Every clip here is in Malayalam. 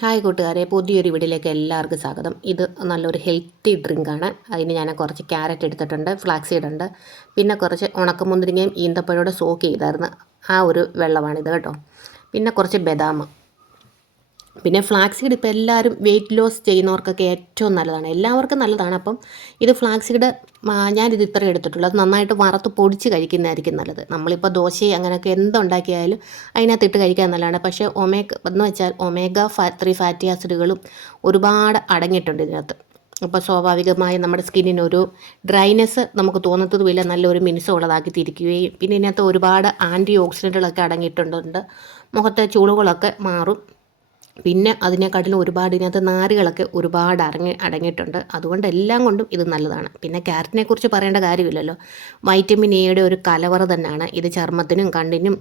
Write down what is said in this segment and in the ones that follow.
ഹായ് കൂട്ടുകാരെ, പുതിയൊരു വീഡിയോയിലേക്ക് എല്ലാവർക്കും സ്വാഗതം. ഇത് നല്ലൊരു ഹെൽത്തി ഡ്രിങ്കാണ്. അതിന് ഞാൻ കുറച്ച് ക്യാരറ്റ് എടുത്തിട്ടുണ്ട്, ഫ്ലാക്സ് സീഡ് ഉണ്ട്, പിന്നെ കുറച്ച് ഉണക്കമുന്തിരിങ്ങയും ഈന്തപ്പഴോടെ സോക്ക് ചെയ്തായിരുന്നു ആ ഒരു വെള്ളമാണിത് കേട്ടോ. പിന്നെ കുറച്ച് ബദാം, പിന്നെ ഫ്ലാക്സ് സീഡ് ഇപ്പോൾ എല്ലാവരും വെയിറ്റ് ലോസ് ചെയ്യുന്നവർക്കൊക്കെ ഏറ്റവും നല്ലതാണ്, എല്ലാവർക്കും നല്ലതാണ്. അപ്പം ഇത് ഫ്ലാക്സ് സീഡ് ഞാനിത് ഇത്ര എടുത്തിട്ടുള്ളൂ. അത് നന്നായിട്ട് വറുത്ത് പൊടിച്ച് കഴിക്കുന്നതായിരിക്കും നല്ലത്. നമ്മളിപ്പോൾ ദോശ അങ്ങനെയൊക്കെ എന്തുണ്ടാക്കിയാലും അതിനകത്തിട്ട് കഴിക്കാൻ നല്ലതാണ്. പക്ഷേ എന്ന് വെച്ചാൽ omega-3 ഫാറ്റി ആസിഡുകളും ഒരുപാട് അടങ്ങിയിട്ടുണ്ട് ഇതിനകത്ത്. അപ്പോൾ സ്വാഭാവികമായി നമ്മുടെ സ്കിന്നിനൊരു ഡ്രൈനെസ് നമുക്ക് തോന്നത്തതുമില്ല, നല്ലൊരു മിനുസമുള്ളതാക്കി തിരിക്കുകയും പിന്നെ ഇതിനകത്ത് ഒരുപാട് ആൻറ്റി ഓക്സിഡൻറ്റുകളൊക്കെ അടങ്ങിയിട്ടുണ്ട്. മുഖത്തെ ചുളിവുകളൊക്കെ മാറും. പിന്നെ അതിനെക്കാട്ടിലും ഒരുപാട് ഇതിനകത്ത് നാരുകളൊക്കെ ഒരുപാട് അടങ്ങിയിട്ടുണ്ട്. അതുകൊണ്ട് എല്ലാം കൊണ്ടും ഇത് നല്ലതാണ്. പിന്നെ ക്യാരറ്റിനെ കുറിച്ച് പറയേണ്ട കാര്യമില്ലല്ലോ, വൈറ്റമിൻ എയുടെ ഒരു കലവറ തന്നെയാണ് ഇത്. ചർമ്മത്തിനും കണ്ണിനും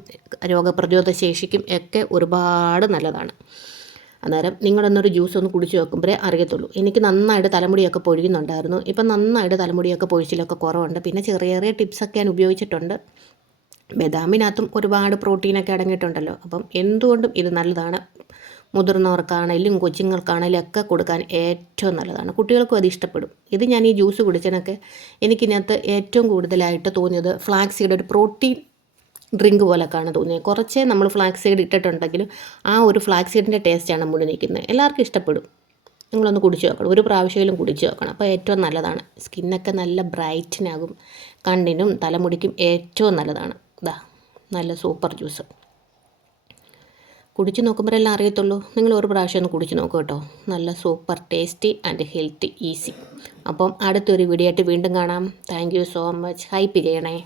രോഗപ്രതിരോധ ശേഷിക്കും ഒക്കെ ഒരുപാട് നല്ലതാണ്. അന്നേരം നിങ്ങളൊന്നൊരു ജ്യൂസ് ഒന്ന് കുടിച്ച് നോക്കുമ്പോഴേ അറിയത്തുള്ളൂ. എനിക്ക് നന്നായിട്ട് തലമുടിയൊക്കെ പൊഴിയുന്നുണ്ടായിരുന്നു. ഇപ്പം നന്നായിട്ട് തലമുടിയൊക്കെ പൊഴിച്ചിലൊക്കെ കുറവുണ്ട്. പിന്നെ ചെറിയ ചെറിയ ടിപ്സൊക്കെ ഞാൻ ഉപയോഗിച്ചിട്ടുണ്ട്. ബദാമിനകത്തും ഒരുപാട് പ്രോട്ടീനൊക്കെ അടങ്ങിയിട്ടുണ്ടല്ലോ. അപ്പം എന്തുകൊണ്ടും ഇത് നല്ലതാണ്. മുതിർന്നവർക്കാണെങ്കിലും കൊച്ചുങ്ങൾക്കാണെങ്കിലും ഒക്കെ കൊടുക്കാൻ ഏറ്റവും നല്ലതാണ്. കുട്ടികൾക്കും അത് ഇഷ്ടപ്പെടും. ഇത് ഞാൻ ഈ ജ്യൂസ് കുടിച്ചതിനൊക്കെ എനിക്കിതിനകത്ത് ഏറ്റവും കൂടുതലായിട്ട് തോന്നിയത് ഫ്ലാക്സ് സീഡ് ഒരു പ്രോട്ടീൻ ഡ്രിങ്ക് പോലെയൊക്കെയാണ് തോന്നിയത്. കുറച്ചേ നമ്മൾ ഫ്ലാക്സ് സീഡ് ഇട്ടിട്ടുണ്ടെങ്കിലും ആ ഒരു ഫ്ലാക്സ് സീഡിൻ്റെ ടേസ്റ്റാണ് മുന്നിൽ നിൽക്കുന്നത്. എല്ലാവർക്കും ഇഷ്ടപ്പെടും. നിങ്ങളൊന്ന് കുടിച്ച് നോക്കണം, ഒരു പ്രാവശ്യമെങ്കിലും കുടിച്ച് നോക്കണം. അപ്പോൾ ഏറ്റവും നല്ലതാണ്. സ്കിന്നൊക്കെ നല്ല ബ്രൈറ്റനാകും, കണ്ണിനും തലമുടിക്കും ഏറ്റവും നല്ലതാണ്. ഇതാ നല്ല സൂപ്പർ ജ്യൂസ്. കുടിച്ച് നോക്കുമ്പോഴെല്ലാം അറിയത്തുള്ളൂ. നിങ്ങൾ ഒരു പ്രാവശ്യം ഒന്ന് കുടിച്ച് നോക്കൂ കേട്ടോ. നല്ല super tasty and healthy easy. അപ്പം അടുത്തൊരു വീഡിയോ ആയിട്ട് വീണ്ടും കാണാം. Thank you so much. Hype ചെയ്യണേ.